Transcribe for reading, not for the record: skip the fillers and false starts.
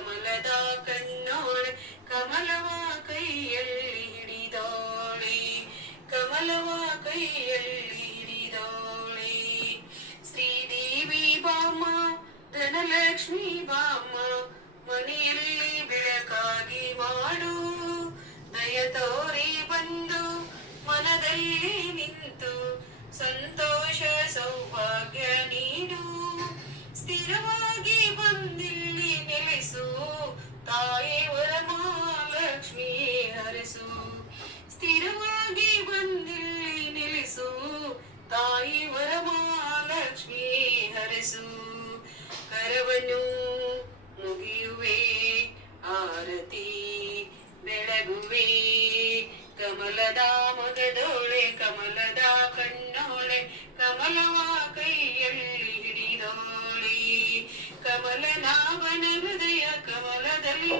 ಕಮಲದ ಕಣ್ಣೋಳೆ ಕಮಲವ ಕೈಯಲ್ಲಿ ಹಿಡಿದೋಳೆ ಕಮಲವ ಕೈಯಲ್ಲಿ ಹಿಡಿದೋಳೆ ಶ್ರೀದೇವಿ ಬಾಮ ಧನಲಕ್ಷ್ಮಿ ಬಾಮ ಮನೆಯಲ್ಲಿ ಬೆಳಕಾಗಿ ಮಾಡು ದಯ ತೋರಿ ಬಂದು ಮನದಲ್ಲಿ ನಿಂತು ಸಂತೋಷ ಸೌಭಾಗ್ಯ ನೀಡು ಸ್ಥಿರವಾಗಿ ಬಂದಿಲ್ಲಿ ನೆಲೆಸು ತಾಯಿ ವರಮಹಾಲಕ್ಷ್ಮಿ ಹರಸು ಸ್ಥಿರವಾಗಿ ಬಂದಿಲ್ಲಿ ನೆಲೆಸು ತಾಯಿ ವರಮಹಾಲಕ್ಷ್ಮಿ ಹರಸು ಕರವನ್ನು ಮುಗಿಯುವೆ ಆರತಿ ಬೆಳಗುವೆ ಕಮಲದ ಮೊಗದೋಳೆ ಕಮಲದ ಕಣ್ಣೋಳೆ ಕಮಲವ ಕೈಯಲ್ಲಿ ಹಿಡಿದೋಳೆ ಕಮಲನಾಭನ ಹೃದಯ ಕಮಲದಲ್ಲಿ